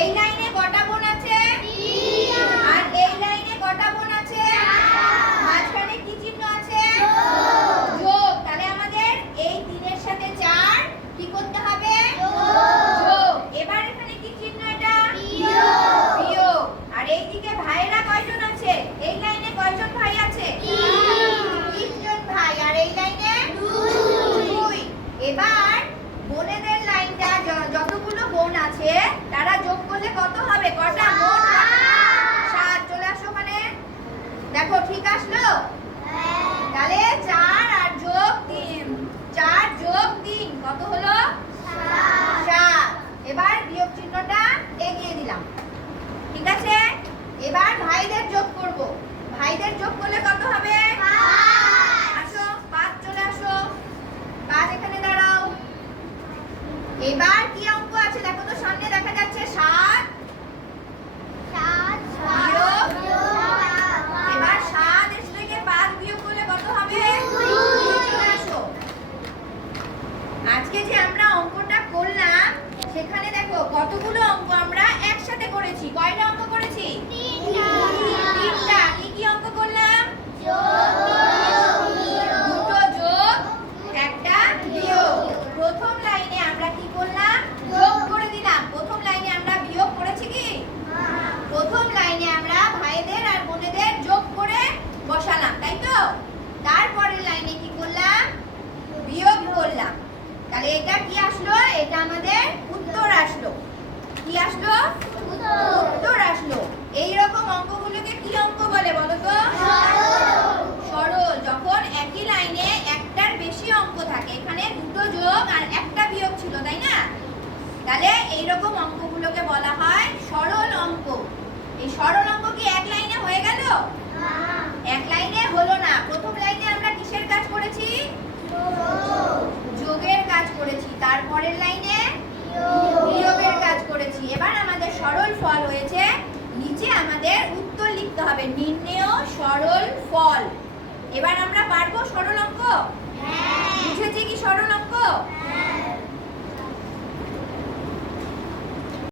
এই লাইনে কটা বোন আছে? আর এই লাইনে কটা বোন আছে? মাঝখানে কি চিহ্ন আছে? যোগ। তাহলে আমাদের এই 3 এর সাথে 4 কি করতে হবে? যোগ। এবার এখানে কি চিহ্ন এটা? বিয়োগ। আর এইদিকে ভাইরা কয়জন আছে? এই লাইনে কয়জন ভাই আছে? 3 জন ভাই। আর এই লাইনে 2। এবার বোনেদের লাইনটা যতগুলো বোন আছে তারা যোগ করলে কত হবে? কটা? মোট 7। চলে আসো ওখানে। দেখো ঠিক আসলো? তাহলে 4 আর যোগ 3, 4 যোগ 3 কত হলো? 7। এবার বিয়োগ চিহ্নটা এগিয়ে দিলাম। ঠিক আছে? এবার ভাইদের যোগ করব। ভাইদের যোগ করলে কত হবে? 5। আসো 5 চলে আসো। 5 এখানে দাঁড়াও। এবার কি অঙ্ক আছে দেখো তো, সামনে দেখা যাচ্ছে 7 বিয়োগ। এবার 7 এর থেকে 5 বিয়োগ করলে কত হবে? 2। চলে আসো। আজকে যে আমরা অঙ্কটা করলাম সেখানে দেখো কতগুলো অঙ্ক আমরা একসাথে করেছি। কয়টা অঙ্ক করেছি? 3টা। কি কি অঙ্ক করলাম? দুটো যোগ, একটা বিয়োগ। প্রথম লাইনে আমরা কি করলাম? যোগ করে দিলাম। প্রথম লাইনে আমরা বিয়োগ করেছি কি? প্রথম লাইনে আমরা ভাইদের আর বোনেদের যোগ করে বসালাম, তাই তো? তারপরের লাইনে কি করলাম? বিয়োগ করলাম। তাহলে এটা কি আসলো? এটা আমাদের উত্তর আসলো। কি আসলো? উত্তর আসলো। এই রকম অঙ্কগুলোকে কি অঙ্ক বলে বলো তো? সরল। যখন একই লাইনে একটার বেশি অঙ্ক থাকে, এখানে দুটো যোগ আর একটা বিয়োগ ছিল, তাই না? তাহলে এই রকম অঙ্কগুলোকে বলা হয় সরল অঙ্ক। এই সরল অঙ্ক কি এক লাইনে হয়ে গেল? এক লাইনে হলো না। প্রথম লাইনে আমরা কিসের কাজ করেছি? যোগের কাজ করেছি। তারপরের লাইনে বিয়োগের কাজ করেছি। এবার আমাদের সরল ফল হয়েছে। নিচে আমাদের উত্তর লিখতে হবে, নির্ণেয় সরল ফল। এবার আমরা পারবো সরল অঙ্ক? বুঝেছি কি সরল অঙ্ক?